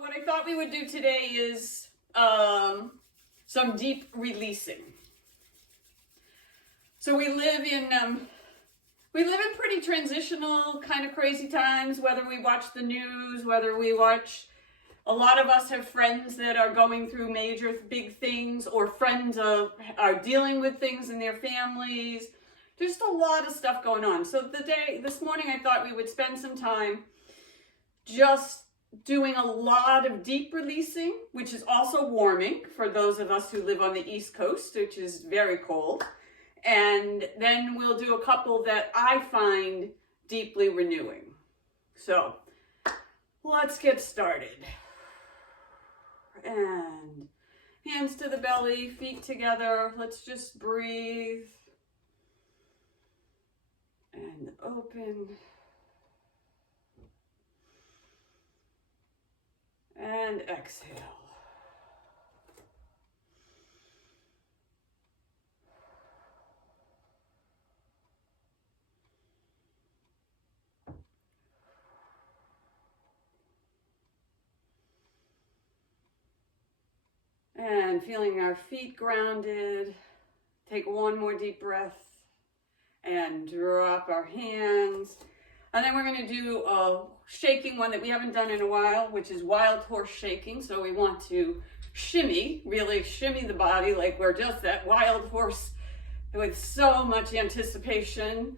what I thought we would do today is some deep releasing. So we live in pretty transitional, kind of crazy times, whether we watch the news, a lot of us have friends that are going through major big things, or friends are dealing with things in their families. Just a lot of stuff going on. So this morning I thought we would spend some time just doing a lot of deep releasing, which is also warming for those of us who live on the East Coast, which is very cold. And then we'll do a couple that I find deeply renewing. So let's get started. And hands to the belly, feet together. Let's just breathe. And open. And exhale. And feeling our feet grounded. Take one more deep breath and drop our hands. And then we're going to do a shaking one that we haven't done in a while, which is wild horse shaking. So we want to shimmy, really shimmy the body like we're just that wild horse with so much anticipation.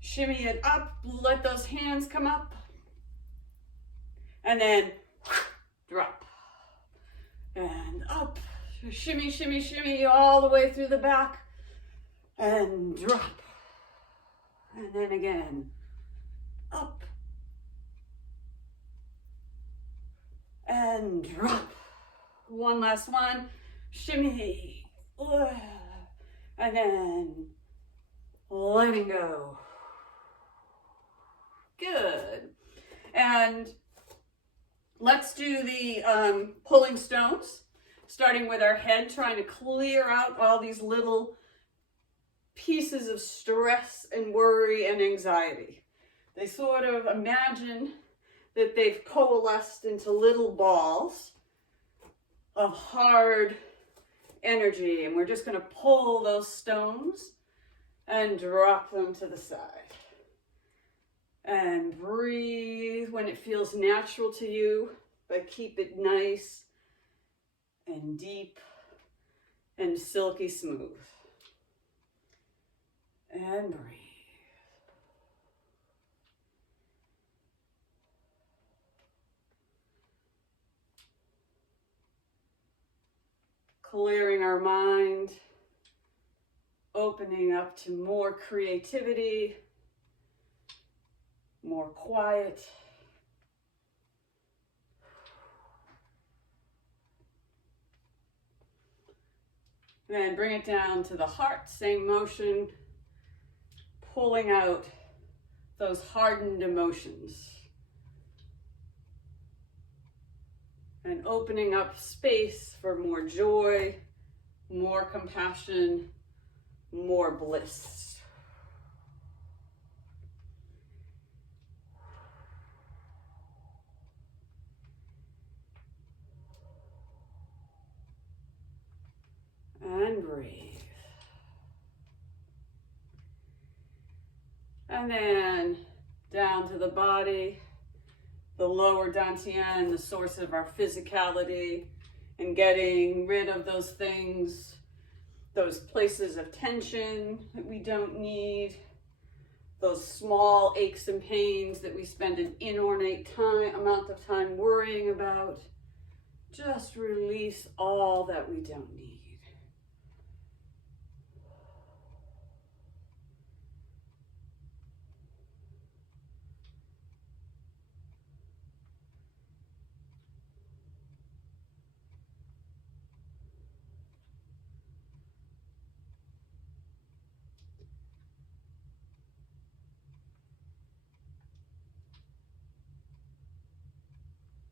Shimmy it up, let those hands come up, and then drop. And up, shimmy, shimmy, shimmy all the way through the back, and drop. And then again, up, and drop. One last one, shimmy, and then letting go. Good. And let's do the pulling stones, starting with our head, trying to clear out all these little pieces of stress and worry and anxiety. They sort of imagine that they've coalesced into little balls of hard energy, and we're just going to pull those stones and drop them to the side. And breathe when it feels natural to you, but keep it nice and deep and silky smooth. And breathe. Clearing our mind, opening up to more creativity, more quiet. Then bring it down to the heart, same motion, pulling out those hardened emotions. And opening up space for more joy, more compassion, more bliss. And breathe. And then down to the body, the lower dantian, the source of our physicality, and getting rid of those things, those places of tension that we don't need, those small aches and pains that we spend an inordinate amount of time worrying about. Just release all that we don't need.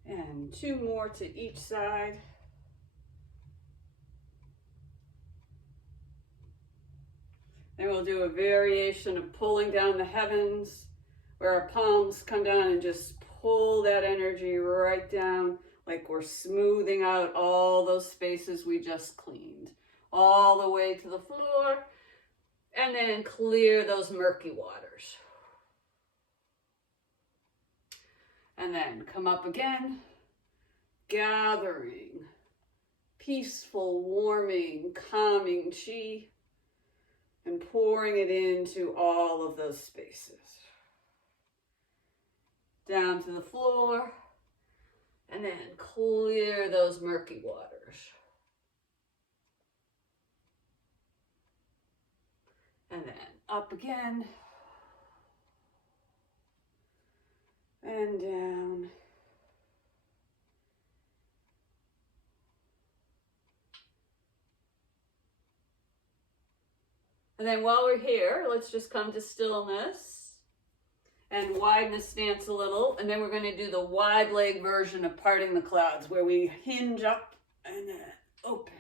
And two more to each side. Then we'll do a variation of pulling down the heavens, where our palms come down and just pull that energy right down, like we're smoothing out all those spaces we just cleaned, all the way to the floor, and then clear those murky waters. And then come up again, gathering peaceful, warming, calming chi, and pouring it into all of those spaces. Down to the floor, and then clear those murky waters. And then up again, and down. And then while we're here, let's just come to stillness and widen the stance a little. And then we're going to do the wide leg version of parting the clouds, where we hinge up and then open,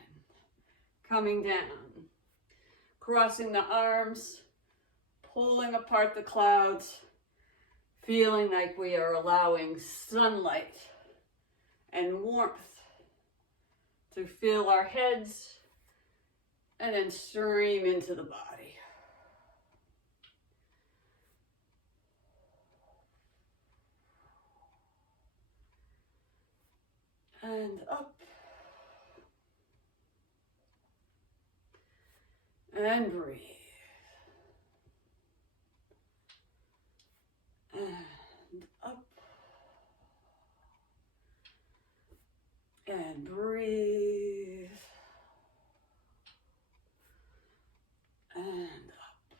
coming down, crossing the arms, pulling apart the clouds, feeling like we are allowing sunlight and warmth to fill our heads and then stream into the body. And up. And breathe. And up. And breathe. And up.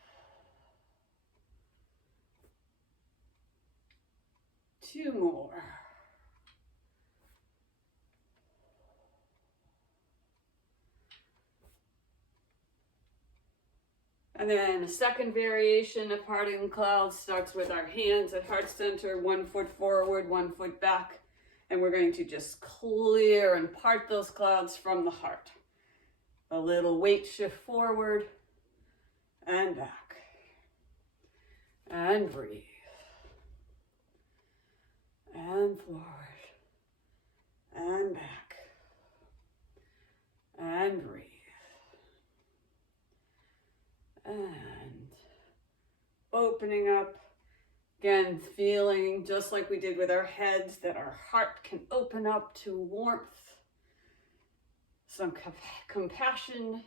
2 more. And then a second variation of parting the clouds starts with our hands at heart center, 1 foot forward, 1 foot back. And we're going to just clear and part those clouds from the heart. A little weight shift forward and back. And breathe. And forward. And back. And breathe. And opening up, again, feeling just like we did with our heads, that our heart can open up to warmth, some compassion,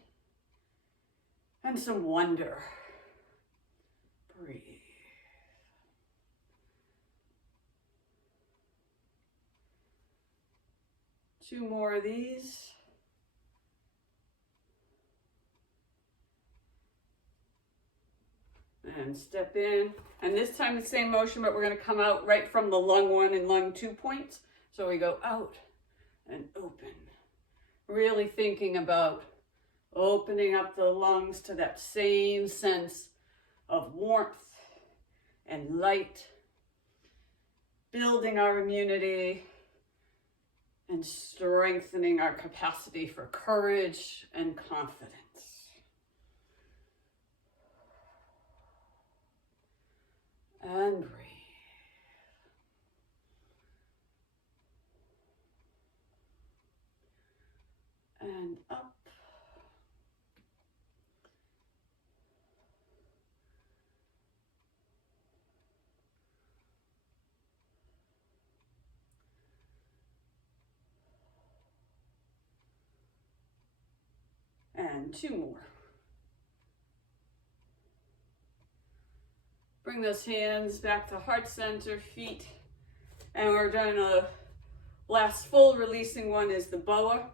and some wonder. Breathe. Two more of these. And step in, and this time the same motion, but we're going to come out right from the lung 1 and lung 2 points. So we go out and open, really thinking about opening up the lungs to that same sense of warmth and light, building our immunity and strengthening our capacity for courage and confidence. And breathe. And up. And 2 more. Bring those hands back to heart center, feet, and we're doing a last full releasing one is the boa,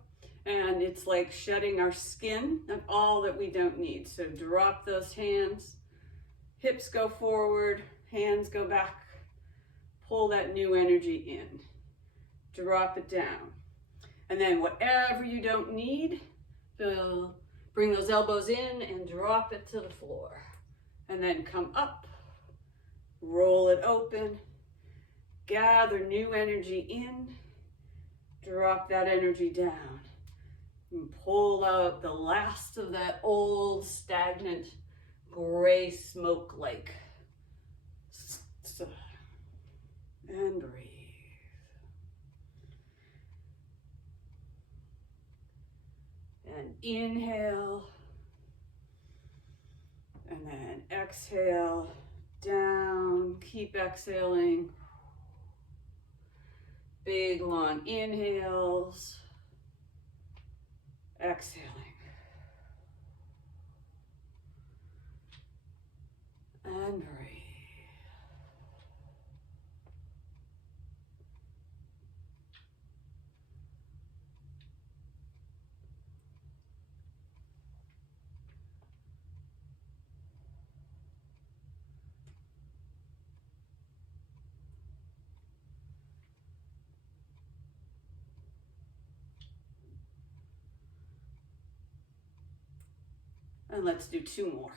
and it's like shedding our skin of all that we don't need. So drop those hands, hips go forward, hands go back, pull that new energy in, drop it down. And then whatever you don't need, bring those elbows in and drop it to the floor. And then come up. Roll it open, gather new energy in, drop that energy down, and pull out the last of that old stagnant gray smoke-like stuff. And breathe. then inhale. And then exhale, down. Keep exhaling. Big, long inhales. Exhaling. And breathe. And let's do 2 more.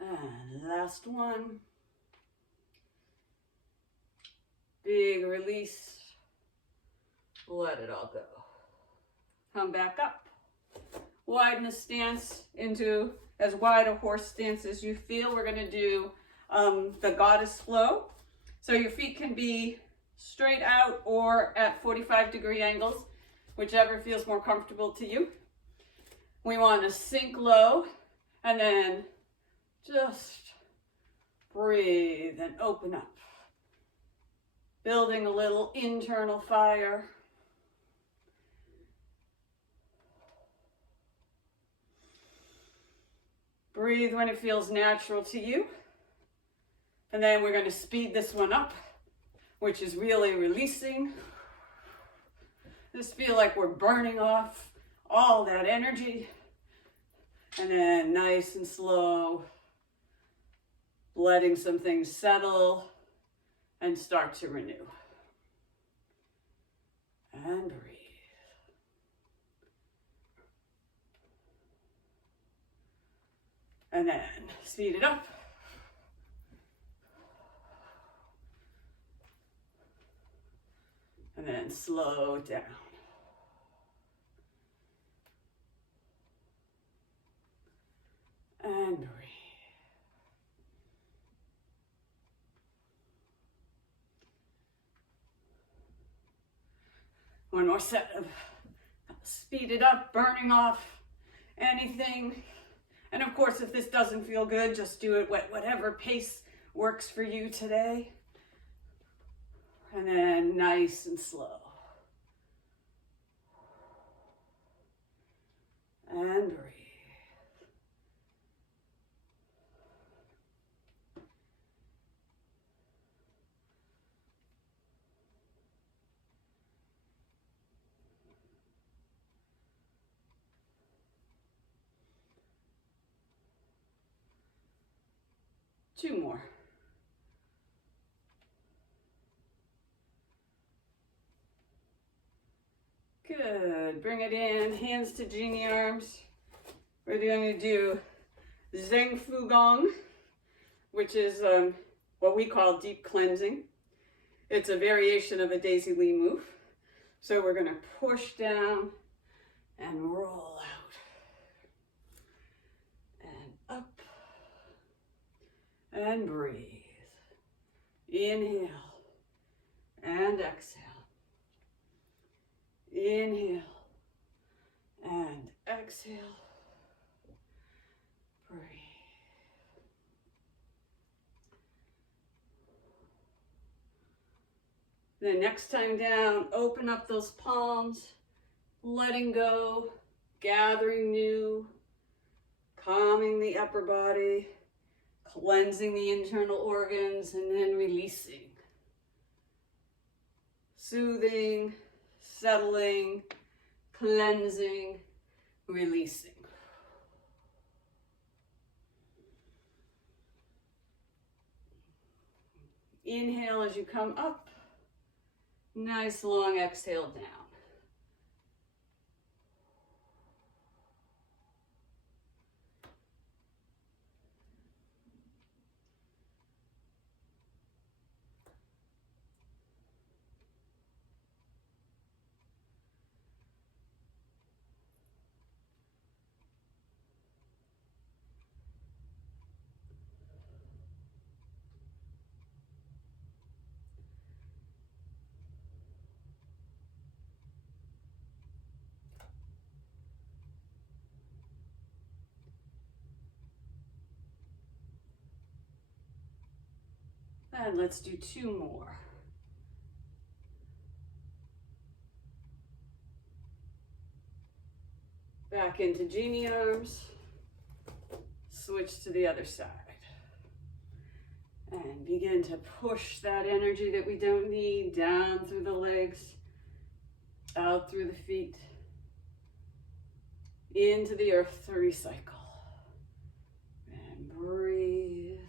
And last one. Big release. Let it all go. Come back up. Widen the stance into as wide a horse stance as you feel. We're going to do the goddess flow. So your feet can be straight out or at 45-degree angles, whichever feels more comfortable to you. We want to sink low and then just breathe and open up. Building a little internal fire. Breathe when it feels natural to you. And then we're going to speed this one up, which is really releasing. Just feel like we're burning off all that energy. And then nice and slow, letting some things settle and start to renew. And breathe. And then speed it up. And then slow down. And breathe. One more set of speed it up, burning off anything. And of course, if this doesn't feel good, just do it at whatever pace works for you today. And then nice and slow. And breathe. Two more. Good. Bring it in. Hands to genie arms. We're going to do Zheng Fu Gong, which is what we call deep cleansing. It's a variation of a Daisy Lee move. So we're going to push down and roll out. And up. And breathe. Inhale and exhale. Inhale and exhale. Breathe. Then next time down, open up those palms, letting go, gathering new, calming the upper body, cleansing the internal organs, and then releasing. Soothing, settling, cleansing, releasing. Inhale as you come up. Nice long exhale down. And let's do 2 more. Back into genie arms. Switch to the other side. And begin to push that energy that we don't need down through the legs, out through the feet, into the earth to recycle. And breathe.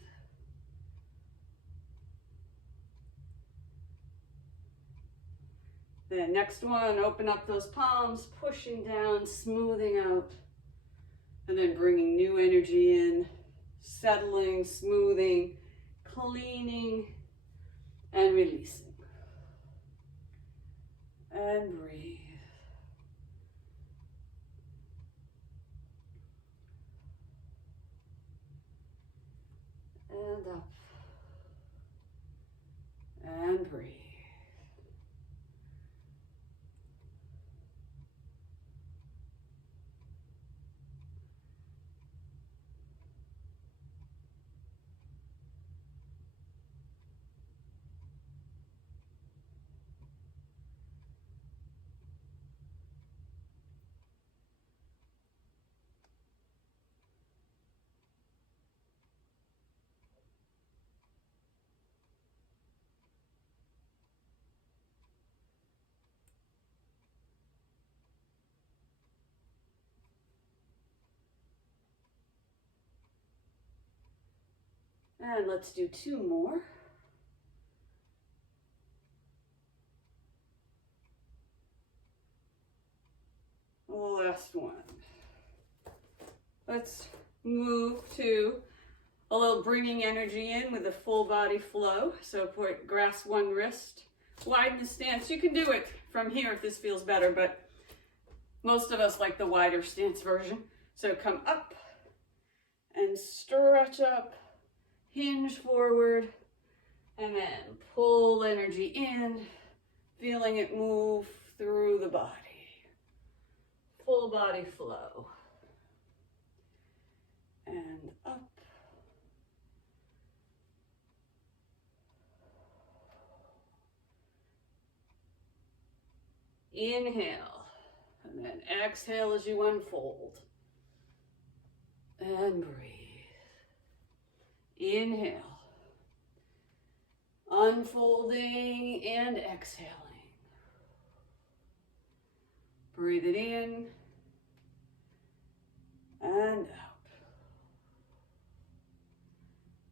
Then next one, open up those palms, pushing down, smoothing out, and then bringing new energy in, settling, smoothing, cleaning, and releasing. And breathe. And up. And breathe. And let's do 2 more. Last one. Let's move to a little bringing energy in with a full body flow. So grasp one wrist, widen the stance. You can do it from here if this feels better, but most of us like the wider stance version. So come up and stretch up, hinge forward, and then pull energy in, feeling it move through the body. Full body flow. And up. Inhale. And then exhale as you unfold. And breathe. Inhale. Unfolding and exhaling. Breathe it in and out.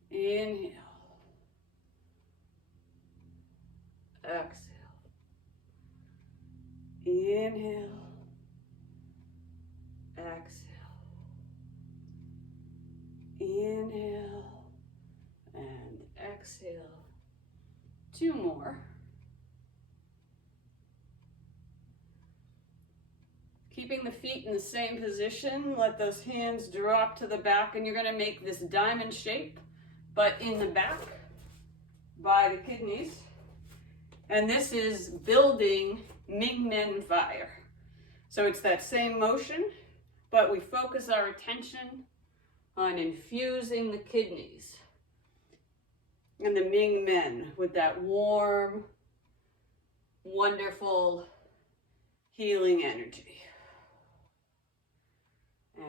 Inhale. Exhale. Inhale. Exhale. Inhale and exhale. 2 more. Keeping the feet in the same position, let those hands drop to the back, and you're going to make this diamond shape, but in the back by the kidneys. And this is Building Ming Mien Fire. So it's that same motion, but we focus our attention on infusing the kidneys and the Ming Men with that warm, wonderful, healing energy.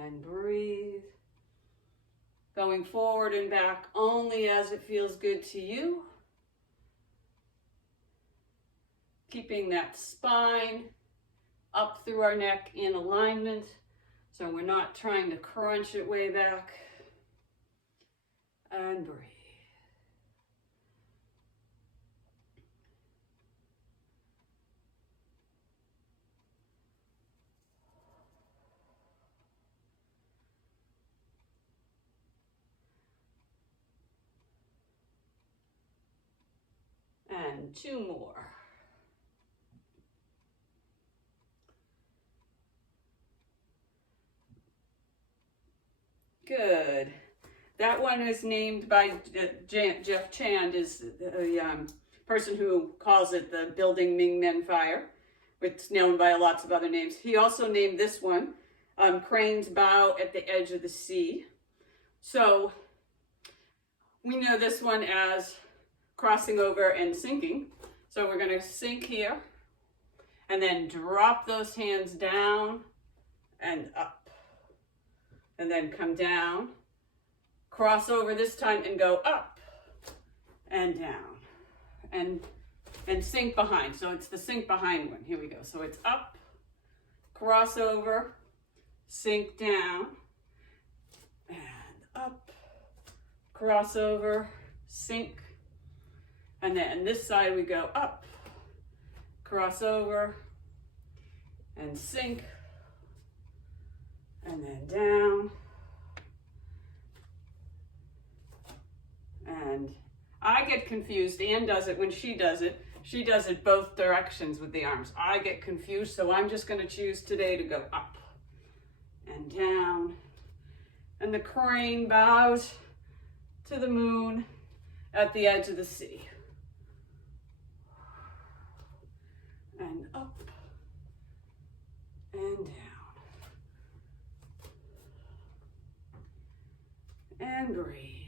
And breathe. Going forward and back only as it feels good to you. Keeping that spine up through our neck in alignment, so we're not trying to crunch it way back. And breathe. And 2 more. Good. That one is named by Jeff Chand, is the person who calls it the Building Ming Mien Fire. It's known by lots of other names. He also named this one Crane's Bow at the Edge of the Sea. So we know this one as crossing over and sinking. So we're going to sink here and then drop those hands down and up, and then come down, cross over this time and go up and down and sink behind. So it's the sink behind one. Here we go. So it's up, cross over, sink down, and up, cross over, sink, and then this side we go up, cross over, and sink, and then down, and I get confused. Anne does it when she does it. She does it both directions with the arms. I get confused, so I'm just going to choose today to go up and down. And the crane bows to the moon at the edge of the sea. And up and down. And breathe.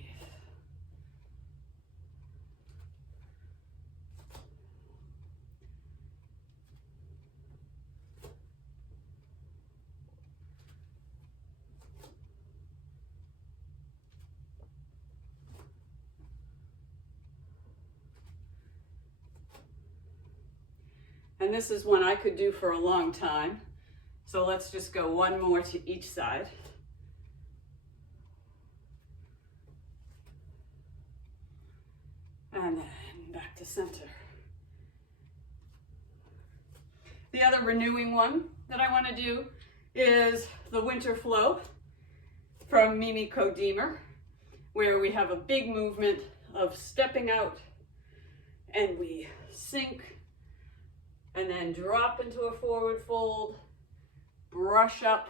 And this is one I could do for a long time. So let's just go one more to each side. And then back to center. The other renewing one that I want to do is the winter flow from Mimi Deemer, where we have a big movement of stepping out and we sink and then drop into a forward fold, brush up,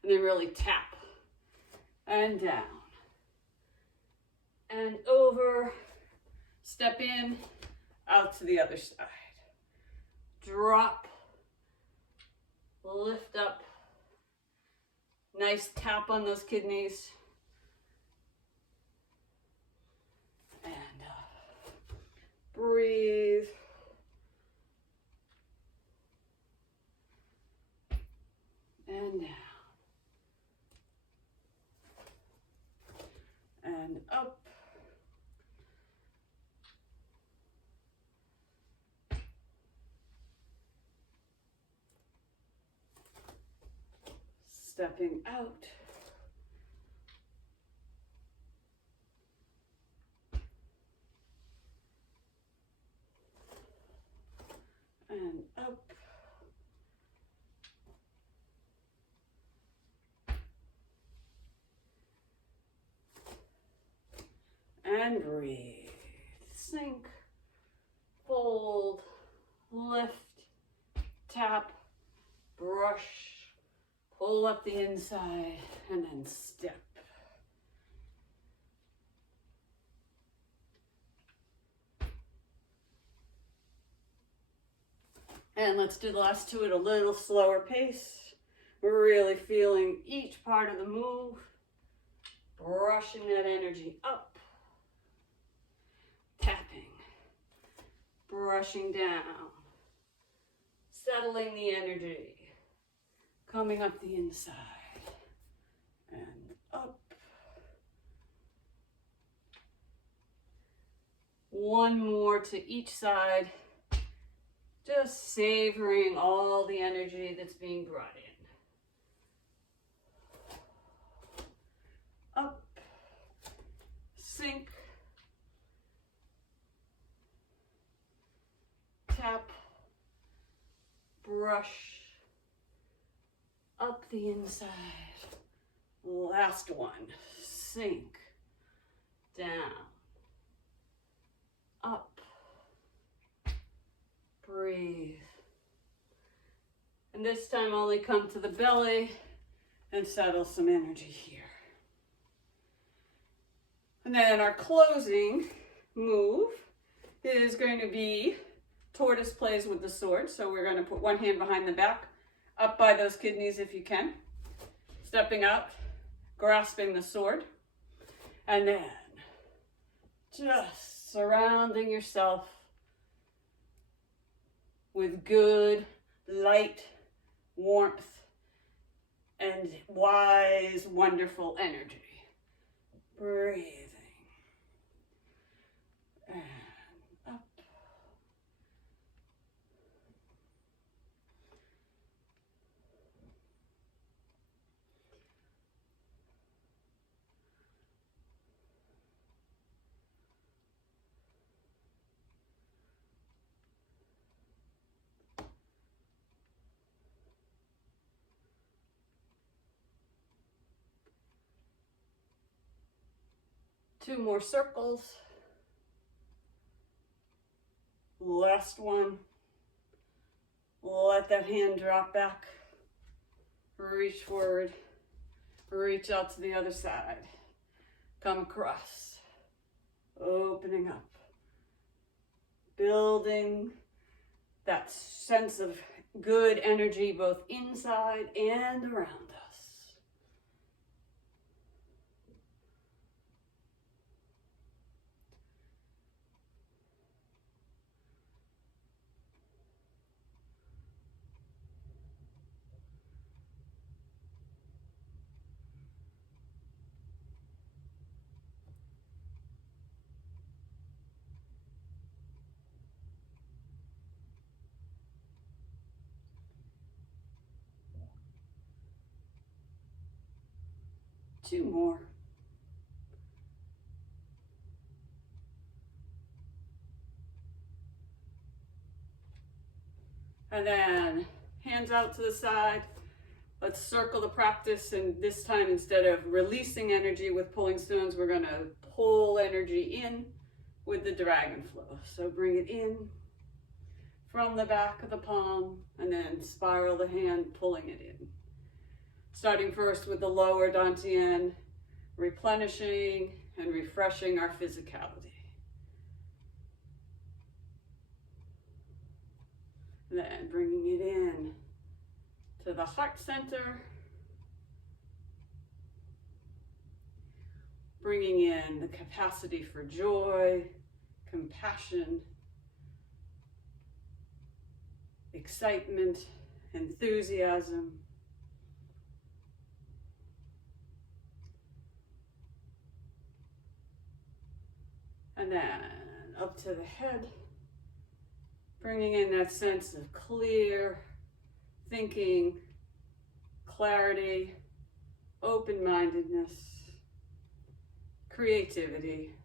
and then really tap and down and over, step in, out to the other side, drop, lift up, nice tap on those kidneys, and breathe. And down. And up. Stepping out. And up. And breathe. Sink, fold, lift, tap, brush, pull up the inside, and then step. And let's do the last two at a little slower pace. We're really feeling each part of the move, brushing that energy up, tapping, brushing down, settling the energy, coming up the inside, and up. One more to each side, just savoring all the energy that's being brought in. Up, sink, tap, brush, up the inside. Last one, sink, down, up, breathe. And this time only come to the belly and settle some energy here. And then our closing move is going to be Tortoise Plays with the sword. So we're going to put one hand behind the back, up by those kidneys if you can, stepping out, grasping the sword, and then just surrounding yourself with good, light, warmth, and wise, wonderful energy. Breathing. And up. Two more circles. Last one. Let that hand drop back. Reach forward. Reach out to the other side. Come across. Opening up. Building that sense of good energy both inside and around us. Two more. And then hands out to the side. Let's circle the practice, and this time instead of releasing energy with pulling stones, we're going to pull energy in with the dragon flow. So bring it in from the back of the palm and then spiral the hand, pulling it in. Starting first with the lower dantian, replenishing and refreshing our physicality. Then bringing it in to the heart center. Bringing in the capacity for joy, compassion, excitement, enthusiasm. And then up to the head, bringing in that sense of clear thinking, clarity, open-mindedness, creativity.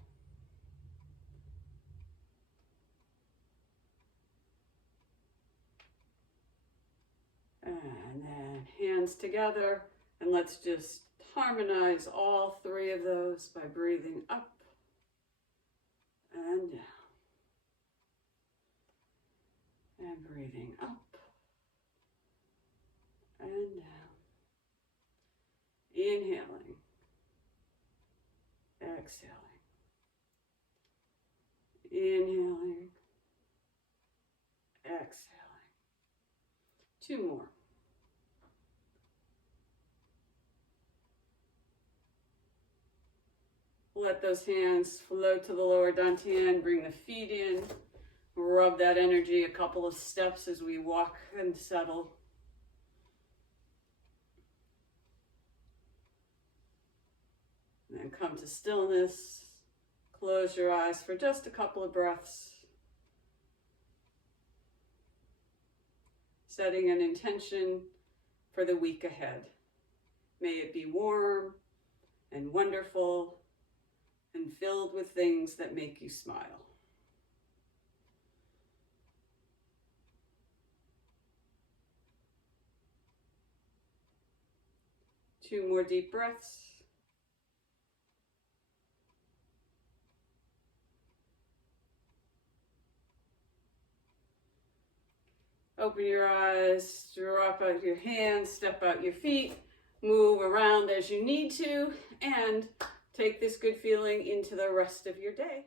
And then hands together, and let's just harmonize all three of those by breathing up and down. And breathing up and down. Inhaling. Exhaling. Inhaling. Exhaling. Two more. Let those hands float to the lower dantian. Bring the feet in. Rub that energy a couple of steps as we walk and settle. And then come to stillness. Close your eyes for just a couple of breaths. Setting an intention for the week ahead. May it be warm and wonderful and filled with things that make you smile. Two more deep breaths. Open your eyes, drop out your hands, step out your feet, move around as you need to, and take this good feeling into the rest of your day.